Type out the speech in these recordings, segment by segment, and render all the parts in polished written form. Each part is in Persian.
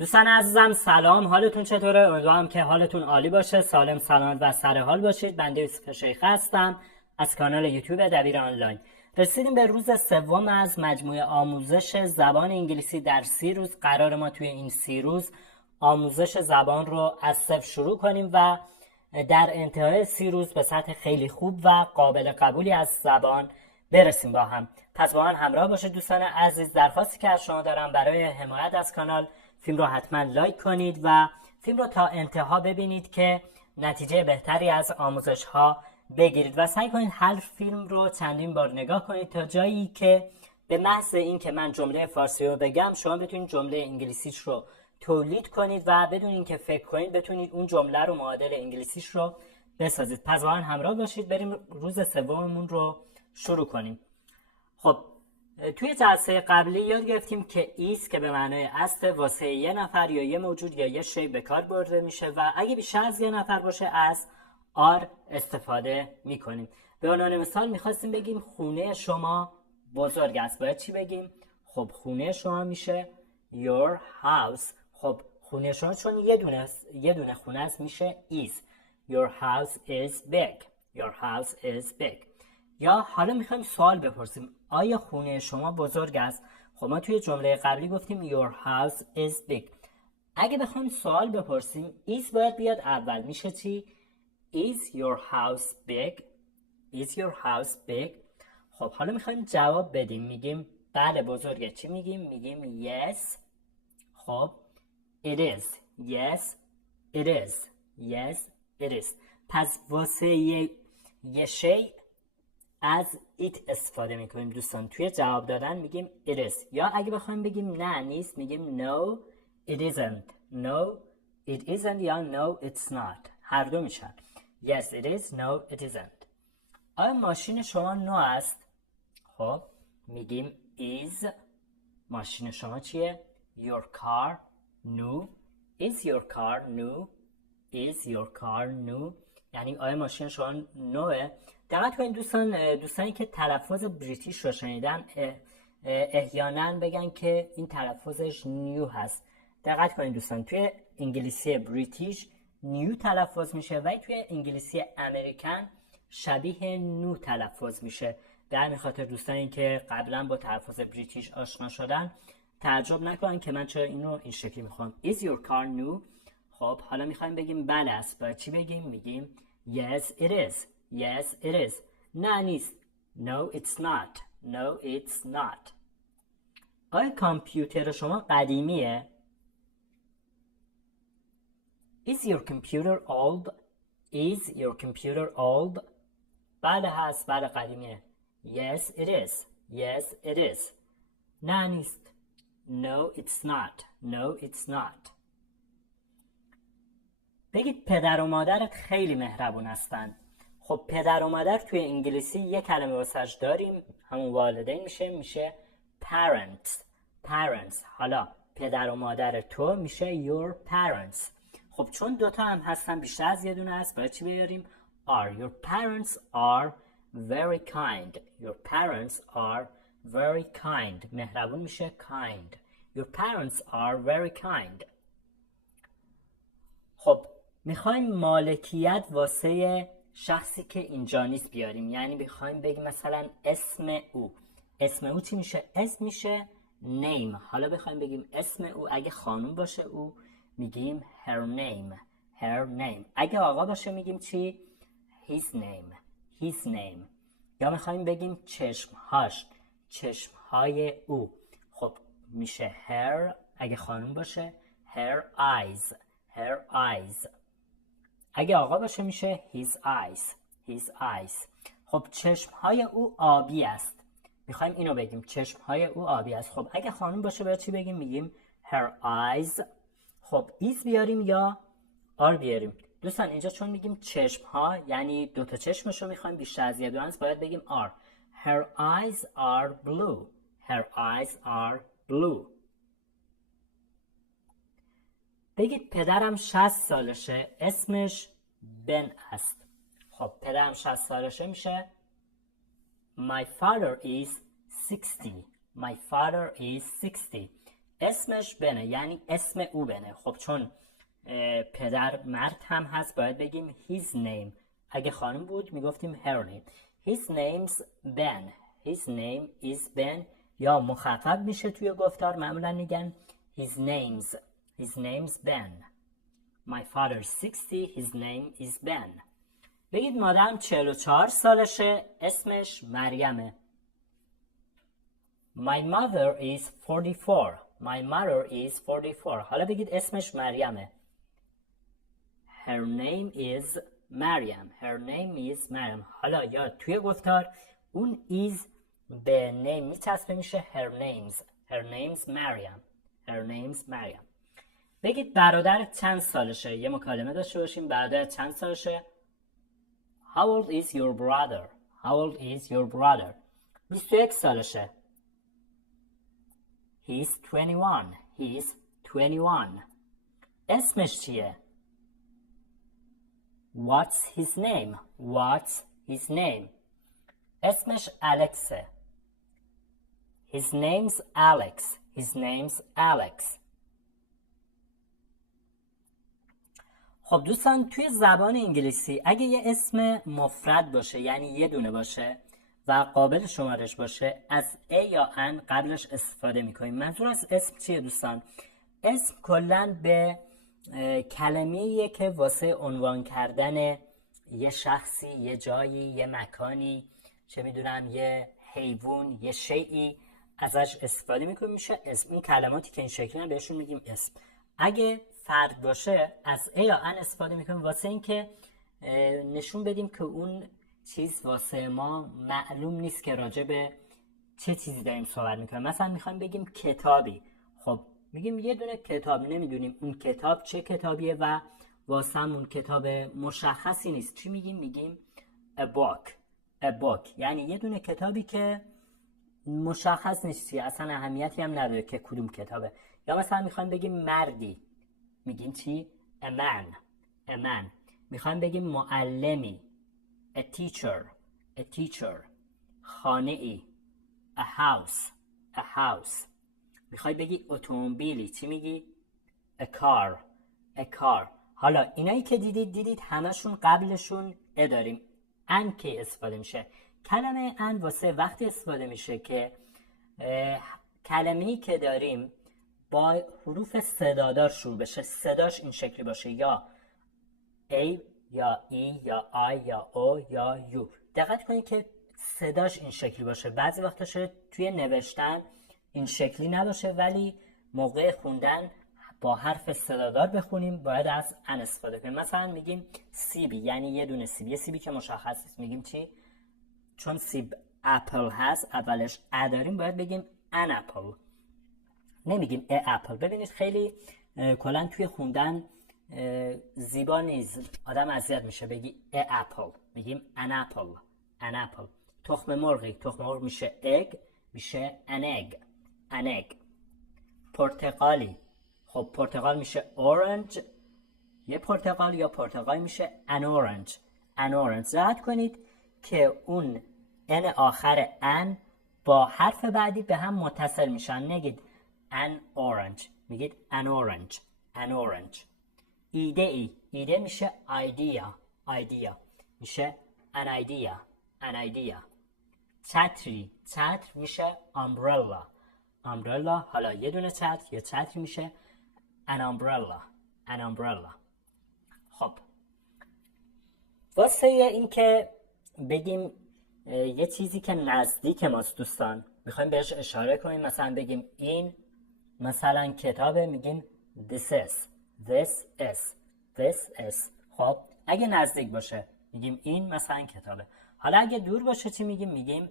دوستان عزیزم سلام، حالتون چطوره؟ امیدوارم که حالتون عالی باشه، سالم سلامت و سر حال باشید. بنده یوسف شیخ هستم از کانال یوتیوب دبیر آنلاین. رسیدیم به روز سوم از مجموعه آموزش زبان انگلیسی در 30 روز. قرار ما توی این 30 روز آموزش زبان رو از صفر شروع کنیم و در انتهای 30 روز به سطح خیلی خوب و قابل قبولی از زبان برسیم با هم. پس با من همراه باشید دوستان عزیز. درخواستی که از شما دارم برای حمایت از کانال، فیلم رو حتما لایک کنید و فیلم رو تا انتها ببینید که نتیجه بهتری از آموزش ها بگیرید و سعی کنید هر فیلم رو چندین بار نگاه کنید تا جایی که به محض این که من جمله فارسی رو بگم شما بتونید جمله انگلیسیش رو تولید کنید و بدون اینکه فکر کنید بتونید اون جمله رو معادل انگلیسیش رو بسازید. پس با من همراه باشید، بریم روز سوممون رو شروع کنیم. خب توی جلسه قبلی یاد گرفتیم که ایس که به معنای است واسه یه نفر یا یه موجود یا یه شی به کار برده میشه و اگه بیشتر از یه نفر باشه از آر استفاده میکنیم. به عنوان مثال میخواستیم بگیم خونه شما بزرگ است، باید چی بگیم؟ خب خونه شما میشه your house. خب خونه شما چون یه دونه خونه است میشه is. Your house is big. Your house is big. یا حالا میخوایم سوال بپرسیم آیا خونه شما بزرگ است؟ خب ما توی جمله قبلی گفتیم your house is big. اگه بخوایم سوال بپرسیم is باید بیاد اول، میشه چی؟ Is your house big? Is your house big? خب حالا میخوایم جواب بدیم، میگیم بله بزرگه، چی میگیم؟ میگیم yes. خب it is. Yes it is. Yes it is. پس واسه یه شی از it استفاده میکنیم دوستان. توی جواب دادن میگیم it is. یا اگه بخوایم بگیم نه نیست میگیم no it isn't. No it isn't یا no it's not. هر دو میشن. Yes it is. No it isn't. آیا ماشین شما نو است؟ خب میگیم is. ماشین شما چیه؟ Your car new. Is your car new? Is your car new؟ یعنی آیا ماشین شما نوه؟ دقت کنید دوستانی که تلفظ بریتیش رو شنیدن احیانا بگن که این تلفظش نیو هست. دقت کنید دوستان، توی انگلیسی بریتیش نیو تلفظ میشه و توی انگلیسی امریکن شبیه نو تلفظ میشه. در همین خاطر دوستانی که قبلا با تلفظ بریتیش آشنا شدن تعجب نکنن که من چرا اینو این شکلی میخوام. Is your car new؟ خب حالا میخوایم بگیم بله است، باید چی بگیم؟ میگیم yes it is. Yes it is. نه نیست. No it's not. No it's not. آیا کامپیوتر شما قدیمیه؟ Is your computer old? Is your computer old؟ بله هست، بله قدیمیه. Yes it is. Yes it is. نه نیست. No it's not. No it's not. بگید پدر و مادرت خیلی مهربون هستن. خب پدر و مادر توی انگلیسی یه کلمه واسش داریم، همون والدین میشه parents. Parents. حالا پدر و مادر تو میشه your parents. خب چون دوتا هم هستن بیشتر از یه دونه هست باید چی بیاریم؟ are. Your parents are very kind. Your parents are very kind. مهربون میشه kind. Your parents are very kind. خب میخوایم مالکیت واسه شخصی که اینجا نیست بیاریم، یعنی میخوایم بگیم مثلا اسم او. اسم او چی میشه؟ اسم میشه name. حالا بخوایم بگیم اسم او اگه خانوم باشه او میگیم her name. Her name. اگه آقا باشه میگیم چی؟ his name. His name. یا میخوایم بگیم چشمهاش. چشمهای او. خب میشه her. اگه خانوم باشه her eyes. Her eyes. اگه آقا باشه میشه his eyes. His eyes. خب چشمهای او آبی است. میخوایم اینو بگیم چشمهای او آبی است. خب اگه خانم باشه باید چی بگیم؟ میگیم her eyes. خب is بیاریم یا are بیاریم؟ دوستان اینجا چون میگیم چشمها یعنی دوتا چشمشو میخوایم بیشتر از یه دو باید بگیم are. Her eyes are blue. Her eyes are blue. بگید پدرم 60 سالشه، اسمش بن است. خب پدرم 60 سالشه میشه My father is 60. My father is 60. اسمش بنه یعنی اسم او بنه. خب چون پدر مرد هم هست باید بگیم his name. اگه خانم بود میگفتیم her name. His name's Ben. His name is Ben. یا مخفف میشه توی گفتار معمولا میگن his name's Ben. My father's 60. His name is Ben. بگید مادرم 44 سالشه اسمش مریمه. My mother is 44. My mother is 44. حالا بگید اسمش مریمه. Her name is Maryam. Her name is Maryam. حالا یا توی گفتار اون is به name میچسبه میشه her names. Her name's Maryam. Her name's Maryam. بگید برادر چند سالشه. یه مکالمه داشته باشیم. برادر چند سالشه؟ How old is your brother? How old is your brother? 21 سالشه. He's 21. He's 21. اسمش چیه؟ What's his name? What's his name? اسمش الکسه. His name's Alex. His name's Alex. خب دوستان توی زبان انگلیسی اگه یه اسم مفرد باشه یعنی یه دونه باشه و قابل شمارش باشه از A یا N قبلش استفاده میکنیم. منظور از اسم چیه دوستان؟ اسم کلن به کلمه‌ایه که واسه عنوان کردن یه شخصی، یه جایی، یه مکانی، چه میدونم یه حیوان، یه شیئی ازش استفاده میکنیم میشه اسم. اون کلماتی که این شکلی بهشون میگیم اسم. اگه فرد باشه از A یا N استفاده میکنیم واسه این که نشون بدیم که اون چیز واسه ما معلوم نیست که راجع به چه چیزی داریم صحبت میکنیم. مثلا میخوایم بگیم کتابی، خب میگیم یه دونه کتاب، نمیدونیم اون کتاب چه کتابیه و واسه اون کتاب مشخصی نیست. چی میگیم؟ میگیم a book. یعنی یه دونه کتابی که مشخص نیست چیه، اصلا اهمیتی هم نداره که کدوم کتابه. یا مثلا میخوایم بگیم مردی، میگیم چی؟ a man. میخوایم بگیم معلمی a teacher. خانه ای a house. میخوای بگی اتومبیلی، چی میگی؟ a car. حالا اینایی که دیدید همشون قبلشون ا داریم. ان که استفاده میشه. کلمه ان واسه وقتی استفاده میشه که کلمه‌ای که داریم با حروف صدادار شروع بشه، صداش این شکلی باشه، یا A یا E یا I یا O یا U. دقت کنید که صداش این شکلی باشه. بعضی وقتا شاید توی نوشتن این شکلی نباشه ولی موقع خوندن با حرف صدادار بخونیم باید از ان استفاده کنیم. مثلا میگیم سیبی یعنی یه دونه سیب، یه سیبی که مشخص نیست میگیم چی؟ چون سیب اپل هست اولش ا داریم باید بگیم ان اپل، نمیگیم ا اپل. ببینید خیلی کلا توی خوندن زیبا نیست، آدم اذیت میشه بگی ا اپل، میگیم ان اپل. تخم مرغ میشه اگ، میشه ان اگ. پرتقالی، خب پرتقال میشه اورنج، یه پرتقال یا پرتقال میشه ان اورنج. دقت کنید که اون ان آخر ان با حرف بعدی به هم متصل میشن. نگید ان اورنج، میگید ان اورنج. ایده میشه ایدیا میشه ان ایدیا. چتر میشه امبرلا. حالا یه دونه یا چتر میشه ان امبرلا. خب واسه این که بگیم یه چیزی که نزدیک ماست دوستان میخوایم بهش اشاره کنیم، مثلا بگیم این مثلا کتابه، میگیم this is. خب اگه نزدیک باشه میگیم این مثلا کتابه. حالا اگه دور باشه چی میگیم؟ میگیم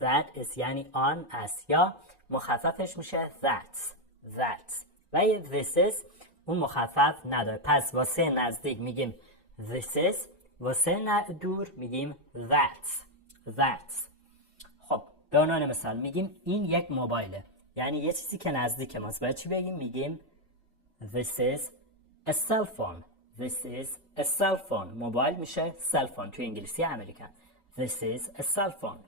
that is یعنی آن است، یا مخففش میشه that's. و this is اون مخفف نداره. پس واسه نزدیک میگیم this is، واسه دور میگیم that's. خب به عنوان مثال میگیم این یک موبایله، یعنی یه چیزی که نزدیک ماست. باید چی بگیم؟ میگیم this is a cell phone. موبایل میشه cell phone توی انگلیسی امریکن. This is a cell phone.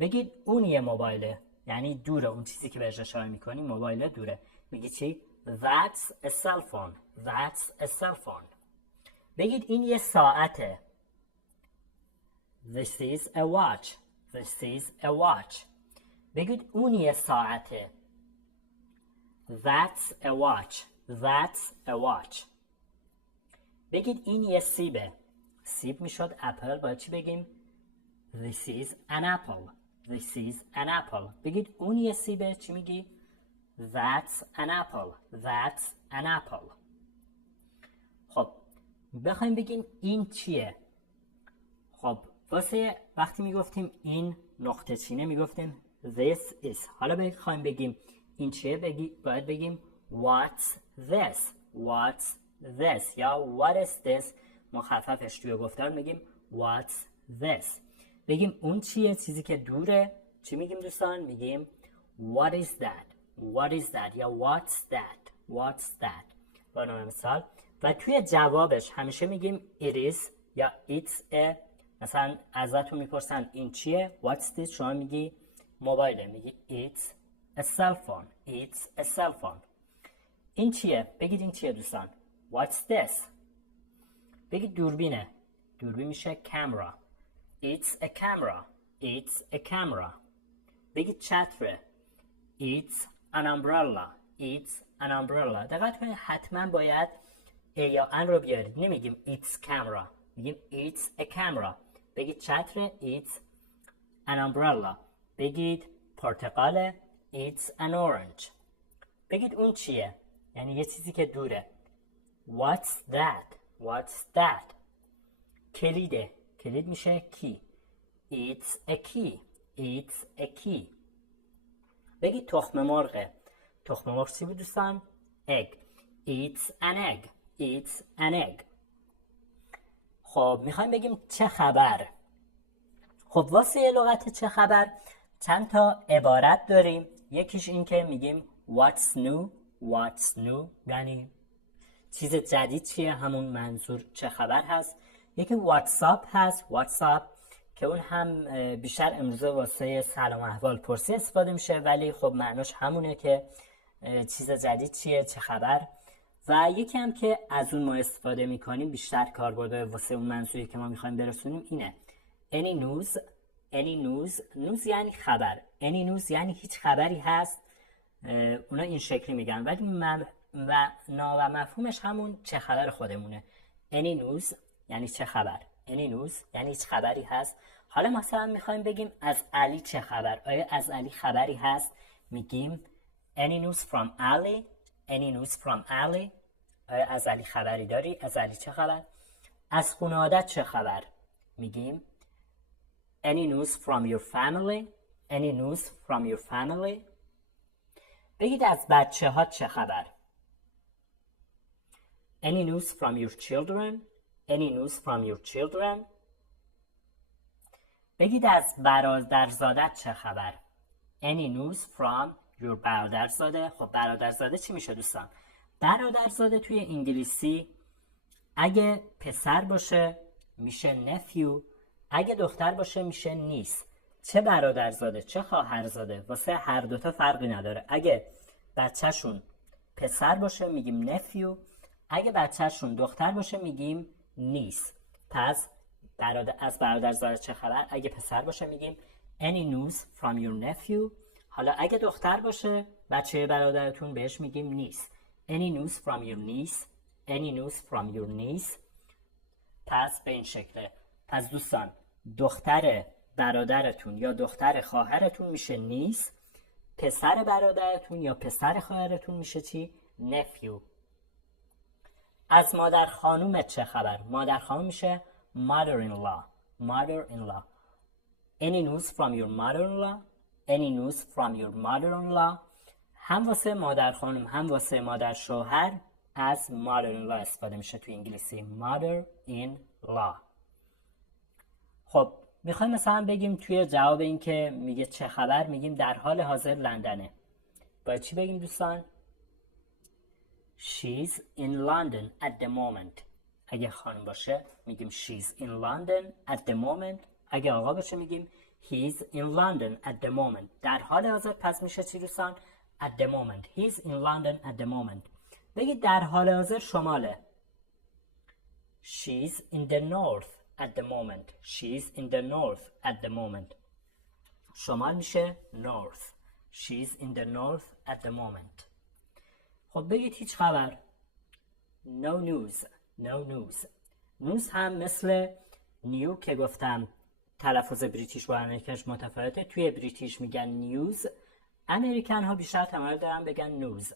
بگید اون یه موبایله، یعنی دوره، اون چیزی که بهش اشاره میکنی موبایل دوره. میگی چی؟ That's a cell phone. That's a cell phone. بگید این یه ساعته. This is a watch. This is a watch. بگید اون یه ساعته. That's a watch. That's a watch. بگید این یه سیبه. سیب میشد اپل، باید چی بگیم؟ This is an apple. This is an apple. بگید اون یه سیبه، چی میگی؟ That's an apple. That's an apple. خب بخوایم بگیم این چیه؟ خب واسه وقتی میگفتیم این نقطه چینه میگفتیم this is. حالا بخوایم بگیم این چیه، باید بگیم what's this. What's this یا what is this. مخففش توی گفتار میگیم what's this. بگیم اون چیه، چیزی که دوره، چی میگیم دوستان؟ میگیم what is that. What is that یا what's that. What's that. با نام مثال. و توی جوابش همیشه میگیم it is یا it's a. مثلا ازتون میپرسن این چیه، what's this، شما میگی موبایله، میگی it's a cell phone. It's a cell phone. این چیه؟ بگید این چیه دوستان؟ what's this. بگید دوربینه. دوربین میشه camera. It's a camera. It's a camera. بگید چتره. It's an umbrella. It's an umbrella. دقت کنید حتما باید a یا an رو بیارید. نمیگیم it's camera. میگیم it's a camera. بگید چتره. It's an umbrella. بگید پرتقاله. It's an orange. بگید اون چیه؟ یعنی یه چیزی که دوره. What's that? What's that? کلیده. کلید میشه کی. It's a key. It's a key. بگید تخم مرغه. تخم مرغ چی بود دوستان؟ egg. It's an egg. It's an egg. خب میخوایم بگیم چه خبر. خب واسه لغت چه خبر چند تا عبارت داریم. یکیش این که میگیم what's new. What's new یعنی چیز جدید چیه، همون منظور چه خبر هست. یکی واتساپ هست. واتساپ که اون هم بیشتر امروزه واسه سلام احوال پرسی استفاده میشه، ولی خب معناش همونه که چیز جدید چیه، چه خبر. و یکی هم که از اون ما استفاده میکنیم بیشتر کاربرد واسه اون منظوری که ما میخوایم برسونیم اینه any news. any news. news یعنی خبر. any news یعنی هیچ خبری هست. اونا این شکلی میگن، ولی معنا و مفهومش همون چه خبر خودمونه. any news یعنی چه خبر. any news یعنی هیچ خبری هست. حالا مثلا میخوایم بگیم از علی چه خبر. آیا از علی خبری هست؟ میگیم any news from Ali. any news from Ali. آیا از علی خبری داری؟ از علی چه خبر؟ از خانوادت چه خبر؟ میگیم any news from your family. any news from your family. بگید از بچه ها چه خبر. any news from your children. any news from your children. بگید از برادرزادت چه خبر. any news from your برادرزاده. خب برادرزاده چی میشه دوستان؟ برادرزاده توی انگلیسی اگه پسر باشه میشه nephew، اگه دختر باشه میشه نیس. چه برادرزاده چه خواهرزاده واسه هر دوتا فرقی نداره. اگه بچهشون پسر باشه میگیم nephew، اگه بچهشون دختر باشه میگیم نیس. پس از برادرزاده چه خبر؟ اگه پسر باشه میگیم any news from your nephew. حالا اگه دختر باشه بچه برادرتون بهش میگیم نیس. any news from your niece. any news from your niece. پس به این شکله. پس دوستان دختر برادرتون یا دختر خواهرتون میشه نیس. پسر برادرتون یا پسر خواهرتون میشه چی؟ nephew. از مادر خانومت چه خبر؟ مادر خانوم میشه mother-in-law. mother-in-law. any news from your mother-in-law. any news from your mother-in-law. هم واسه مادر خانوم هم واسه مادر شوهر از mother-in-law استفاده میشه تو انگلیسی. mother-in-law. خب میخوایم مثلا بگیم توی جواب این که میگه چه خبر میگیم در حال حاضر لندنه. باید چی بگیم دوستان؟ She's in London at the moment. اگه خانم باشه میگیم she's in London at the moment. اگه آقا باشه میگیم He's in London at the moment. در حال حاضر پس میشه چی دوستان؟ At the moment. He's in London at the moment. بگید در حال حاضر شماله. She's in the north at the moment. She's in the north at the moment. شمال میشه north. She's in the north at the moment. خب بگید هیچ خبر. No news. No news. news هم مثل نیو که گفتم تلفظ بریتیش با امریکاش متفاوته. توی بریتیش میگن نیوز، امریکن ها بیشتر تمایل دارن بگن نوز.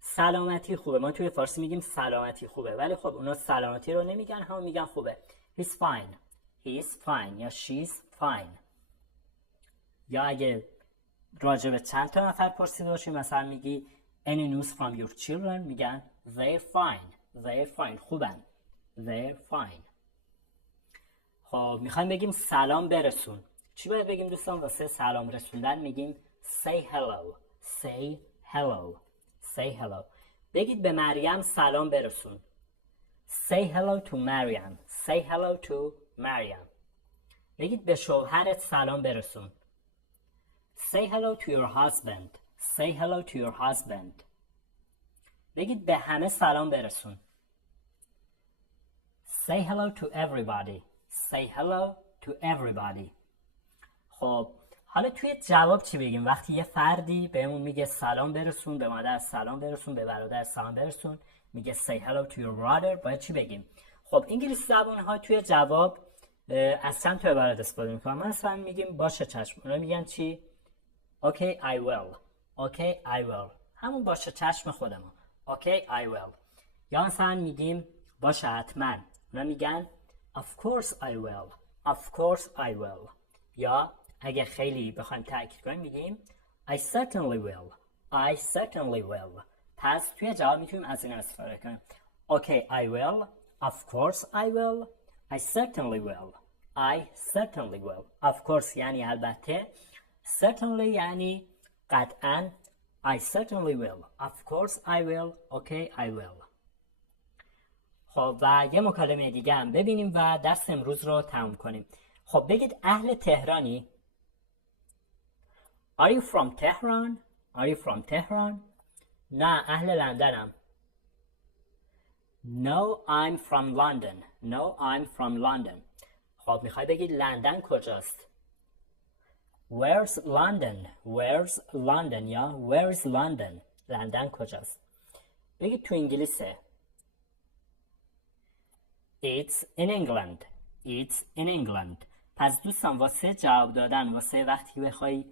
سلامتی خوبه، ما توی فارسی میگیم سلامتی خوبه، ولی خب اونا سلامتی رو نمیگن، هم میگن خوبه. He's fine. He's fine یا she's fine. یا اگه راجع به چند تا نفر پرسیده باشیم مثلا میگی any news from your children، میگن they're fine. They're fine. خوبن. They're fine. خب میخوایم بگیم سلام برسون. چی باید بگیم دوستان واسه سلام رسوندن؟ میگیم say hello. Say hello. Say hello. بگید به مریم سلام برسون. Say hello to Mariam. Say hello to Mariam. بگید به شوهرت سلام برسون. Say hello to your husband. Say hello to your husband. بگید به همه سلام برسون. Say hello to everybody. Say hello to everybody. خب حالا توی جواب چی بگیم؟ وقتی یه فردی بهمون میگه سلام برسون، به مادر سلام برسون، به برادر سلام برسون، میگه say hello to your brother، باید چی بگیم؟ خب انگلیسی زبان ها توی جواب از چند تا عبارت استفاده میکنن. مثلا میگیم باشه چشم، اونا میگن چی؟ Okay I will. Okay I will. همون باشه چشم خودمون. Okay I will. یا مثلا میگیم باشه حتما، اونا میگن of course I will. Of course I will. یا اگه خیلی بخوایم تأکید کنیم میگیم I certainly will. I certainly will. پس توی جواب میتونیم از این استفاده کنیم. Okay I will. Of course I will. I certainly will. I certainly will. Of course یعنی البته. Certainly یعنی قطعاً. I certainly will. Of course I will. Okay I will. خب و یه مکالمه دیگه هم ببینیم و درس امروز رو تموم کنیم. خب بگید اهل تهرانی؟ Are you from Tehran? Are you from Tehran? نه اهل لندنم. No I'm from London. No I'm from London. خب میخوای بگید لندن کجاست؟ Where's London? Where's London یا Where is London? لندن کجاست؟ بگید تو انگلیسه. It's in England. It's in England. پس دوستان واسه جواب دادن، واسه وقتی بخوای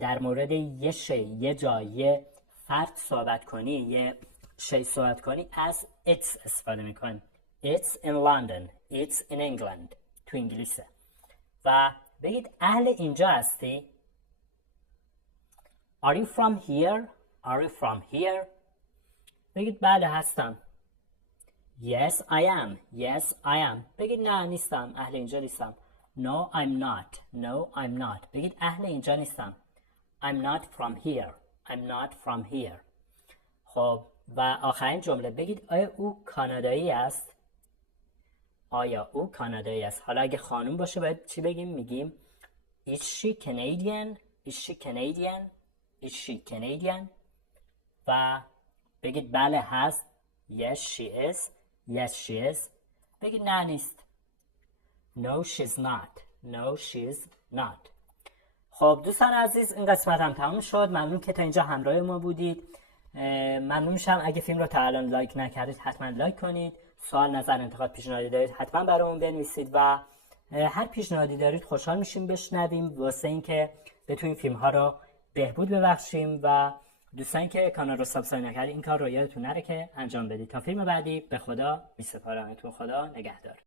در مورد یه شی، یه جای، یه فرد صحبت کنی، یه شی صحبت کنی، از it's استفاده میکنی. It's in London. It's in England. تو انگلیسه. و بگید اهل اینجا هستی؟ Are you from here? Are you from here? بگید بله هستم. Yes I am. Yes I am. بگید نه نیستم، اهل اینجا نیستم. No I'm not. No I'm not. بگید اهل اینجا نیستم. I'm not from here. I'm not from here. خب و آخرین جمله بگید آیا او کانادایی است؟ آیا او کانادایی است؟ حالا اگه خانوم باشه باید چی بگیم؟ میگیم Is she Canadian? Is she Canadian? Is she Canadian? و بگید بله هست. Yes she is. Yes she is. بگید نه نیست. No she's not. No she's not. خب دوستان عزیز این قسمت هم تمام شد. ممنون که تا اینجا همراه ما بودید. ممنون میشم اگه فیلم رو تا الان لایک نکردید حتما لایک کنید. سوال، نظر، انتقاد، پیشنهادی دارید حتما برامون بنویسید و هر پیشنهادی دارید خوشحال میشیم بشنویم واسه اینکه بتونیم فیلم ها رو بهبود ببخشیم و دوستانی که کانال رو سابسکرایب نکردید این کار رو یادتون نره که انجام بدید. تا فیلم بعدی به خدا میسپارمتون. خدا نگهدار.